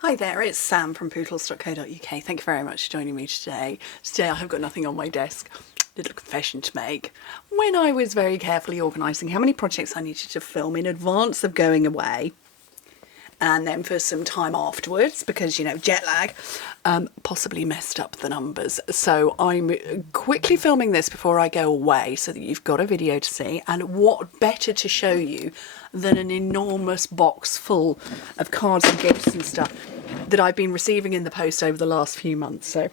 Hi there, it's Sam from Pootles.co.uk. Thank you very much for joining me today. Today I have got nothing on my desk. Little confession to make. When I was very carefully organising how many projects I needed to film in advance of going away, and then for some time afterwards, because, you know, jet lag, possibly messed up the numbers. So I'm quickly filming this before I go away so that you've got a video to see. And what better to show you than an enormous box full of cards and gifts and stuff that I've been receiving in the post over the last few months. So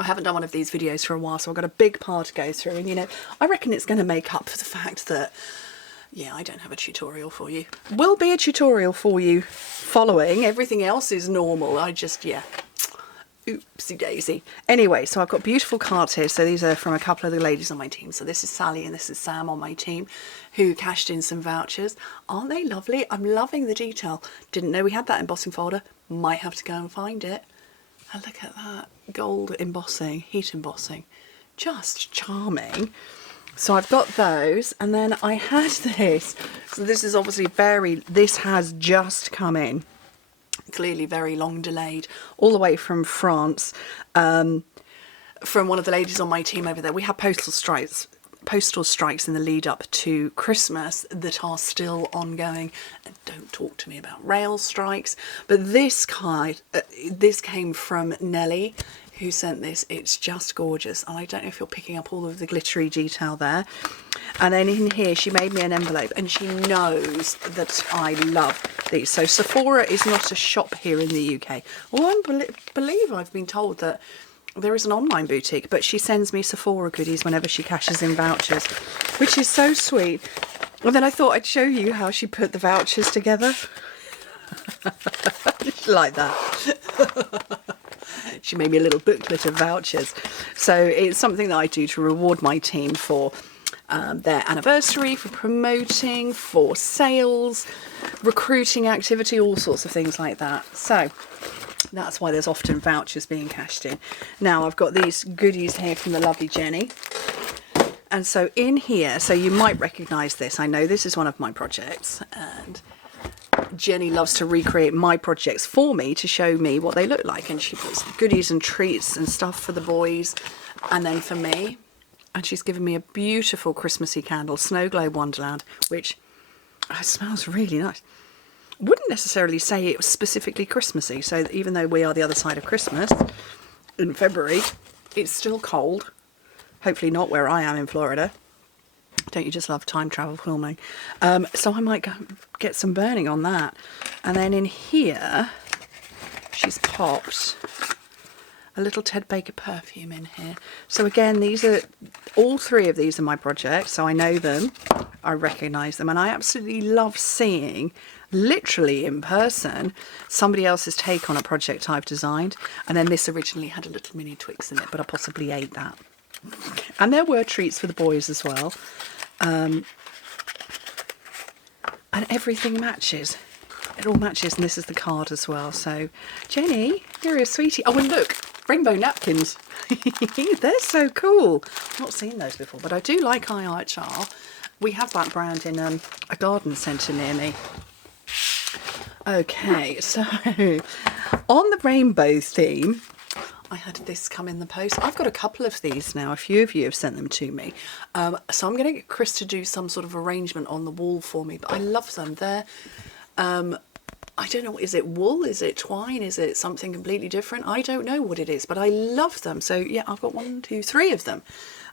I haven't done one of these videos for a while, so I've got a big pile to go through. And, you know, I reckon it's going to make up for the fact that, yeah, I don't have a tutorial for you. Will be a tutorial for you following. Everything else is normal. I just, yeah, oopsie daisy. Anyway, so I've got beautiful cards here. So these are from a couple of the ladies on my team. So this is Sally and this is Sam on my team who cashed in some vouchers. Aren't they lovely? I'm loving the detail. Didn't know we had that embossing folder. Might have to go and find it. And look at that. Gold embossing, heat embossing. Just charming. So I've got those, and then I had this. So this is obviously this has just come in. Clearly very long delayed, all the way from France, from one of the ladies on my team over there. We had postal strikes in the lead up to Christmas that are still ongoing. And don't talk to me about rail strikes. But this card, this came from Nellie, who sent this. It's just gorgeous, and I don't know if you're picking up all of the glittery detail there. And then in here she made me an envelope, and she knows that I love these. So Sephora is not a shop here in the UK. Well, I believe I've been told that there is an online boutique, but she sends me Sephora goodies whenever she cashes in vouchers, which is so sweet. And then I thought I'd show you how she put the vouchers together. Like that. She made me a little booklet of vouchers. So it's something that I do to reward my team for their anniversary, for promoting, for sales, recruiting activity, all sorts of things like that. So that's why there's often vouchers being cashed in. Now I've got these goodies here from the lovely Jenny. And so in here, so you might recognise this. I know this is one of my projects, and Jenny loves to recreate my projects for me to show me what they look like, and she puts goodies and treats and stuff for the boys and then for me. And she's given me a beautiful Christmassy candle, Snow Globe Wonderland, which smells really nice. Wouldn't necessarily say it was specifically Christmassy, so even though we are the other side of Christmas in February, it's still cold. Hopefully not where I am in Florida. Don't you just love time travel filming? So I might go get some burning on that. And then in here, she's popped a little Ted Baker perfume in here. So again, all three of these are my projects, so I know them, I recognise them, and I absolutely love seeing, literally in person, somebody else's take on a project I've designed. And then this originally had a little mini Twix in it, but I possibly ate that. And there were treats for the boys as well. And everything matches. It all matches, and this is the card as well. So, Jenny, you're a sweetie. Oh, and look, rainbow napkins. They're so cool. I've not seen those before, but I do like IHR. We have that brand in a garden centre near me. Okay, so on the rainbow theme, I had this come in the post. I've got a couple of these now. A few of you have sent them to me. So I'm going to get Chris to do some sort of arrangement on the wall for me. But I love them. They're, I don't know, is it wool? Is it twine? Is it something completely different? I don't know what it is, but I love them. So yeah, I've got 1, 2, 3 of them.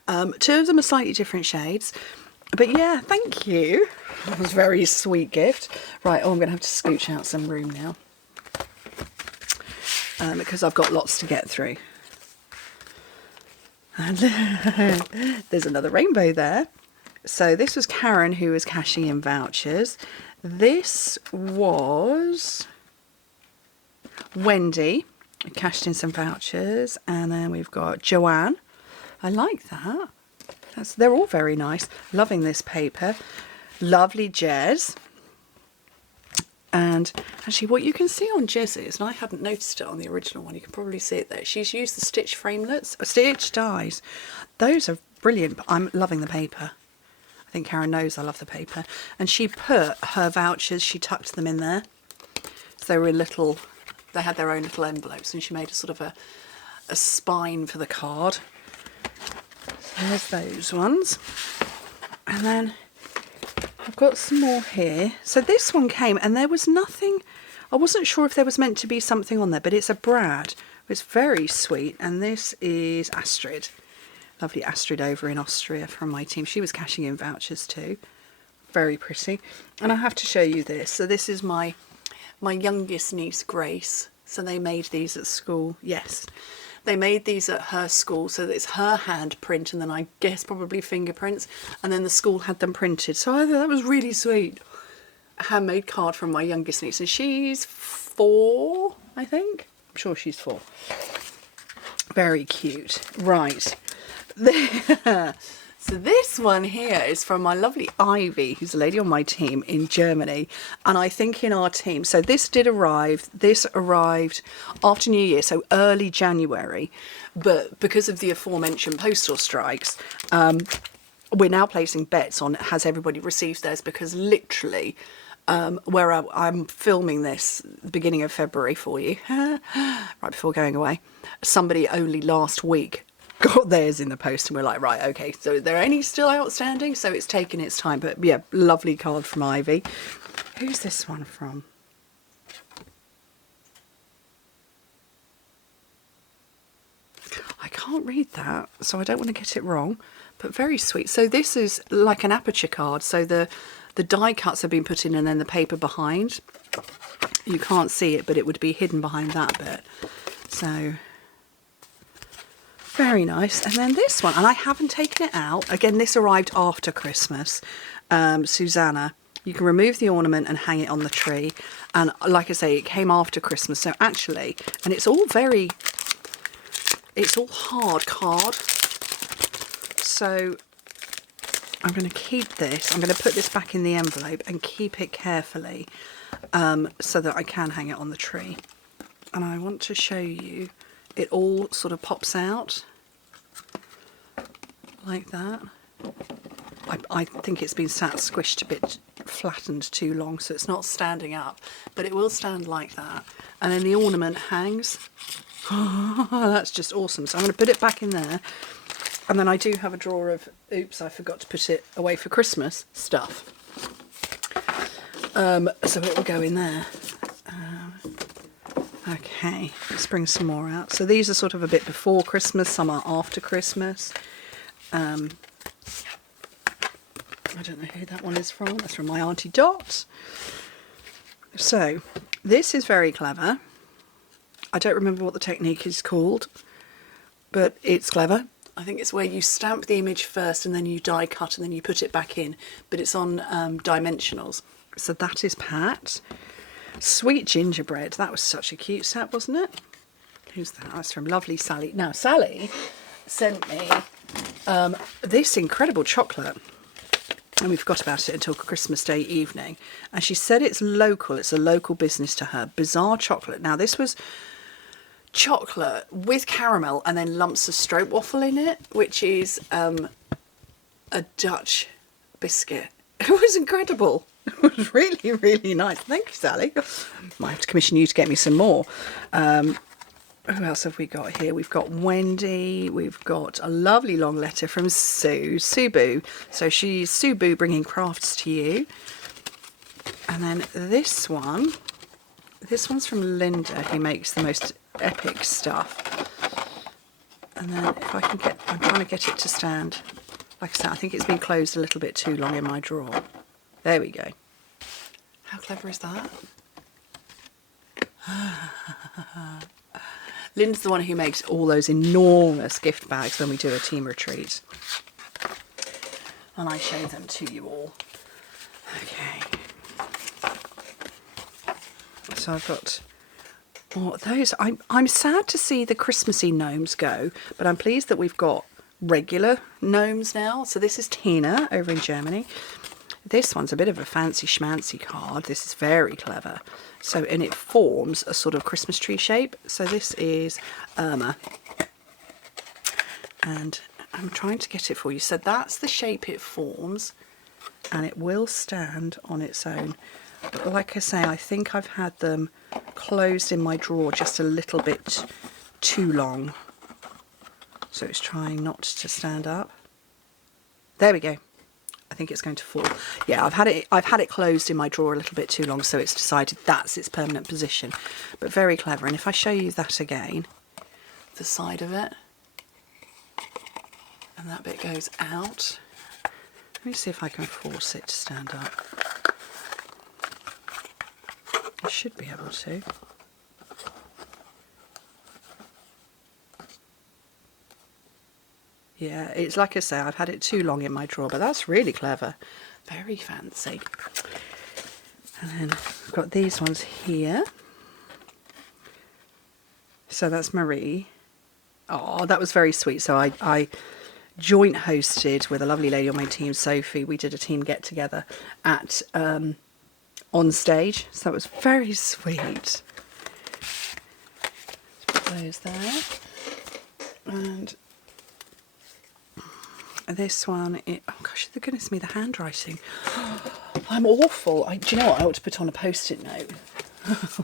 2 of them are slightly different shades. But yeah, thank you. That was a very sweet gift. Right, I'm going to have to scooch out some room now. Because I've got lots to get through. And there's another rainbow there. So this was Karen, who was cashing in vouchers. This was Wendy, who cashed in some vouchers. And then we've got Joanne. I like that. They're all very nice. Loving this paper. Lovely Jez. And actually what you can see on Jez's, and I hadn't noticed it on the original one, you can probably see it there, she's used the stitch framelets, stitch dies. Those are brilliant, but I'm loving the paper. I think Karen knows I love the paper. And she put her vouchers, she tucked them in there. So they were in little they had their own little envelopes, and she made a sort of a spine for the card. So there's those ones. And then I've got some more here. So this one came and there was nothing, I wasn't sure if there was meant to be something on there, but it's a Brad. It's very sweet. And this is Astrid. Lovely Astrid over in Austria from my team. She was cashing in vouchers too. Very pretty. And I have to show you this. So this is my youngest niece, Grace. So they made these at school. Yes, they made these at her school. So it's her hand print, and then I guess probably fingerprints. And then the school had them printed. So I thought that was really sweet. A handmade card from my youngest niece. And she's 4, I think. I'm sure she's 4. Very cute. Right. So this one here is from my lovely Ivy, who's a lady on my team in Germany, and I think in our team. So this arrived after New Year, so early January, but because of the aforementioned postal strikes, we're now placing bets on has everybody received theirs, because literally where I'm filming this the beginning of February for you, right before going away, somebody only last week got theirs in the post, and we're like, right, okay, so are there any still outstanding? So it's taken its time, but yeah, lovely card from Ivy. Who's this one from? I can't read that, so I don't want to get it wrong, but very sweet. So this is like an aperture card, so the die cuts have been put in and then the paper behind. You can't see it, but it would be hidden behind that bit. So very nice. And then this one, and I haven't taken it out. Again, this arrived after Christmas. Susanna, you can remove the ornament and hang it on the tree. And like I say, it came after Christmas. So actually, and it's all hard card. So I'm going to keep this. I'm going to put this back in the envelope and keep it carefully so that I can hang it on the tree. And I want to show you, it all sort of pops out like that. I think it's been squished a bit, flattened too long, so it's not standing up, but it will stand like that. And then the ornament hangs. That's just awesome. So I'm going to put it back in there. And then I do have a drawer of, oops, I forgot to put it away for Christmas stuff. So it will go in there. Okay, let's bring some more out. So these are sort of a bit before Christmas, some are after Christmas. I don't know who that one is from. That's from my Auntie Dot. So this is very clever. I don't remember what the technique is called, but it's clever. I think it's where you stamp the image first and then you die cut and then you put it back in, but it's on dimensionals. So that is Pat. Sweet gingerbread. That was such a cute set, wasn't it? Who's that? That's from lovely Sally. Now, Sally sent me this incredible chocolate. And we forgot about it until Christmas Day evening. And she said it's local. It's a local business to her. Bizarre chocolate. Now, this was chocolate with caramel and then lumps of stroopwafel in it, which is a Dutch biscuit. It was incredible. It was really, really nice. Thank you, Sally. Might have to commission you to get me some more. Who else have we got here? We've got Wendy. We've got a lovely long letter from Subu. So she's Subu bringing crafts to you. And then this one's from Linda, who makes the most epic stuff. And then if I can get, I'm trying to get it to stand. Like I said, I think it's been closed a little bit too long in my drawer. There we go. How clever is that? Lynn's the one who makes all those enormous gift bags when we do a team retreat. And I show them to you all. Okay. So I've got those. I'm sad to see the Christmassy gnomes go, but I'm pleased that we've got regular gnomes now. So this is Tina over in Germany. This one's a bit of a fancy schmancy card. This is very clever. So, and it forms a sort of Christmas tree shape. So this is Irma. And I'm trying to get it for you. So that's the shape it forms. And it will stand on its own. But like I say, I think I've had them closed in my drawer just a little bit too long. So it's trying not to stand up. There we go. I think it's going to fall. Yeah, I've had it closed in my drawer a little bit too long, so it's decided that's its permanent position. But very clever. And if I show you that again, the side of it, and that bit goes out. Let me see if I can force it to stand up. I should be able to. Yeah, it's like I say, I've had it too long in my drawer, but that's really clever. Very fancy. And then I've got these ones here. So that's Marie. Oh, that was very sweet. So I joint hosted with a lovely lady on my team, Sophie. We did a team get together at on stage. So that was very sweet. Let's put those there. And this one, oh gosh, the goodness me, the handwriting. I'm awful. Do you know what? I ought to put on a post-it note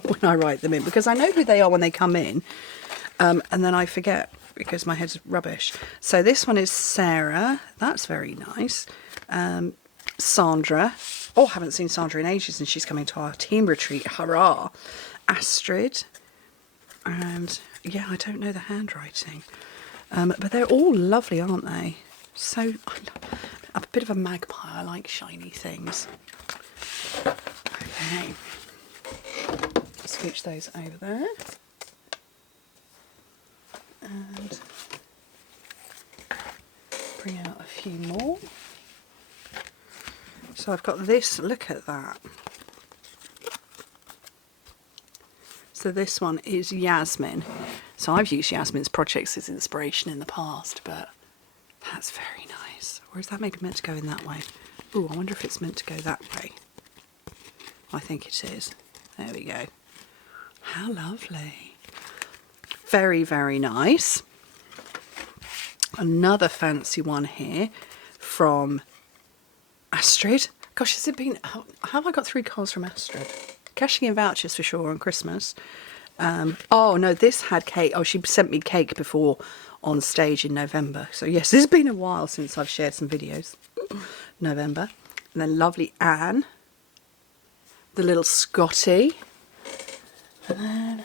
when I write them in, because I know who they are when they come in, and then I forget because my head's rubbish. So this one is Sarah. That's very nice. Sandra. Oh, I haven't seen Sandra in ages, and she's coming to our team retreat. Hurrah. Astrid. And yeah, I don't know the handwriting. But they're all lovely, aren't they? So, I'm a bit of a magpie. I like shiny things. Okay. Scooch those over there. And bring out a few more. So I've got this, look at that. So this one is Yasmin. So I've used Yasmin's projects as inspiration in the past, but that's very nice. Or is that maybe meant to go in that way? Ooh, I wonder if it's meant to go that way. I think it is. There we go. How lovely. Very, very nice. Another fancy one here from Astrid. Gosh, has it been... How have I got 3 cards from Astrid? Cashing in vouchers for sure on Christmas. Oh, no, this had cake. Oh, she sent me cake before on stage in November. So, yes, it's been a while since I've shared some videos. November. And then lovely Anne. The little Scotty. And then...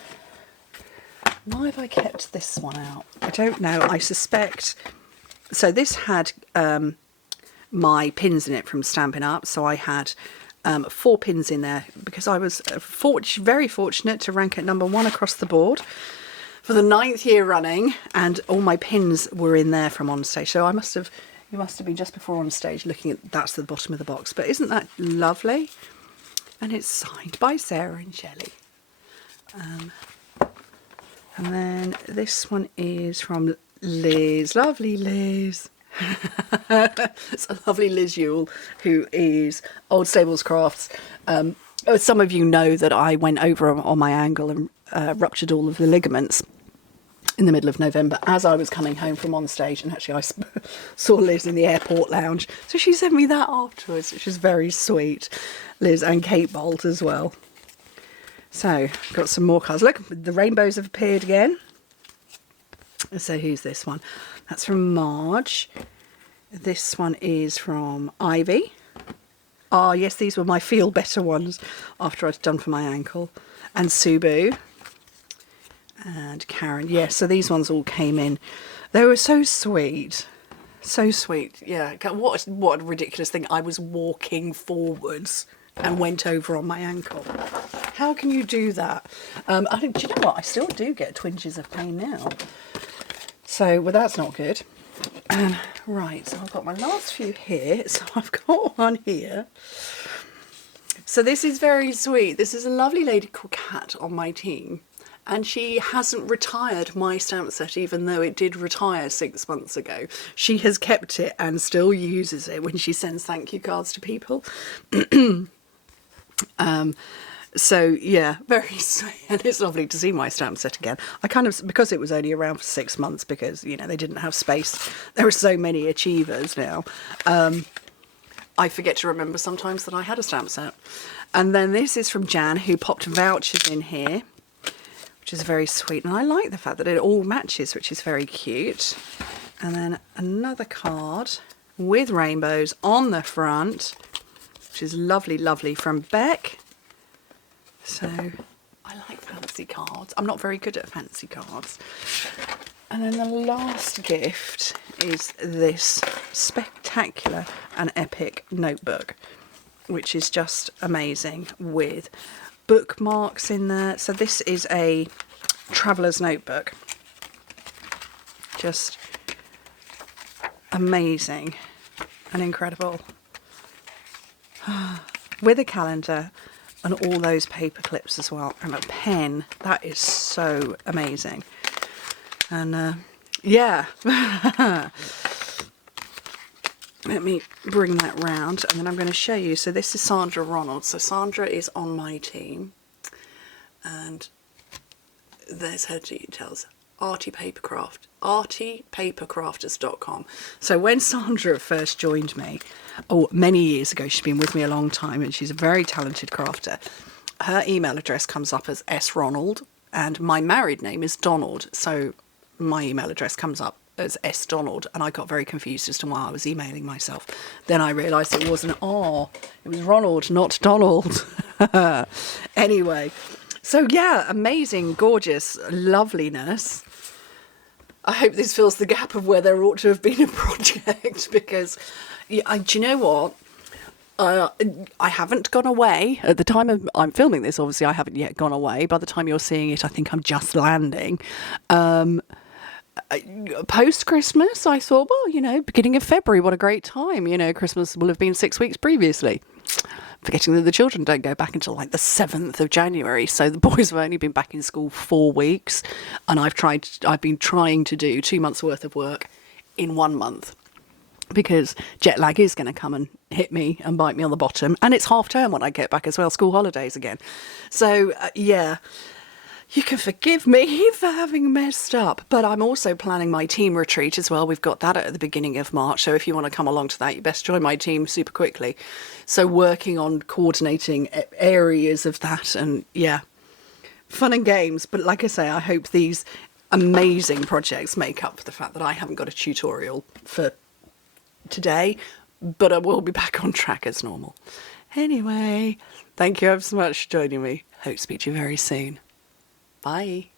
why have I kept this one out? I don't know. I suspect... So this had my pins in it from Stampin' Up. So I had 4 pins in there because I was very fortunate to rank at #1 across the board for the 9th year running, and all my pins were in there from on stage. So you must have been just before on stage looking at that's the bottom of the box. But isn't that lovely? And it's signed by Sarah and Shelley. And then this one is from Liz. Lovely Liz. It's a lovely Liz Yule, who is Old Stables Crafts. Some of you know that I went over on my ankle and ruptured all of the ligaments in the middle of November as I was coming home from on stage, and actually I saw Liz in the airport lounge, so she sent me that afterwards, which is very sweet. Liz and Kate Bolt as well. So, got some more cards. Look, the rainbows have appeared again. So who's this one? That's from Marge. This one is from Ivy. Ah, yes, these were my feel better ones after I'd done for my ankle. And Subu. And Karen. Yes, so these ones all came in. They were so sweet. So sweet. Yeah, what a ridiculous thing. I was walking forwards and went over on my ankle. How can you do that? Do you know what? I still do get twinges of pain now. So, well, that's not good. Right, so I've got my last few here. So I've got one here. So this is very sweet. This is a lovely lady called Kat on my team. And she hasn't retired my stamp set, even though it did retire 6 months ago. She has kept it and still uses it when she sends thank you cards to people. So yeah, very sweet, and it's lovely to see my stamp set again. I kind of, because it was only around for 6 months, because you know they didn't have space. There are so many achievers now. I forget to remember sometimes that I had a stamp set. And then this is from Jan, who popped vouchers in here, which is very sweet. And I like the fact that it all matches, which is very cute. And then another card with rainbows on the front, which is lovely, lovely, from Beck. So I like fancy cards. I'm not very good at fancy cards. And then the last gift is this spectacular and epic notebook, which is just amazing, with bookmarks in there. So this is a traveller's notebook. Just amazing and incredible. With a calendar and all those paper clips as well, and a pen. That is so amazing. And yeah. Let me bring that round, and then I'm going to show you. So this is Sandra Ronald. So Sandra is on my team, and there's her details. artypapercrafters.com. So when Sandra first joined me, many years ago, she's been with me a long time, and she's a very talented crafter. Her email address comes up as S Ronald, and my married name is Donald, so my email address comes up as S Donald, and I got very confused as to why I was emailing myself. Then I realised it wasn't R, it was Ronald, not Donald. Anyway, so yeah, amazing, gorgeous loveliness. I hope this fills the gap of where there ought to have been a project, because do you know what? I haven't gone away. At the time I'm filming this, obviously I haven't yet gone away. By the time you're seeing it, I think I'm just landing. Post-Christmas, I thought, well, you know, beginning of February, what a great time. You know, Christmas will have been 6 weeks previously. Forgetting that the children don't go back until like the 7th of January. So the boys have only been back in school 4 weeks. And I've been trying to do 2 months worth of work in 1 month, because jet lag is going to come and hit me and bite me on the bottom. And it's half term when I get back as well, school holidays again. So, yeah. You can forgive me for having messed up, but I'm also planning my team retreat as well. We've got that at the beginning of March, so if you want to come along to that, you best join my team super quickly. So working on coordinating areas of that, and yeah, fun and games. But like I say, I hope these amazing projects make up for the fact that I haven't got a tutorial for today, but I will be back on track as normal. Anyway, thank you ever so much for joining me. Hope to speak to you very soon. Bye.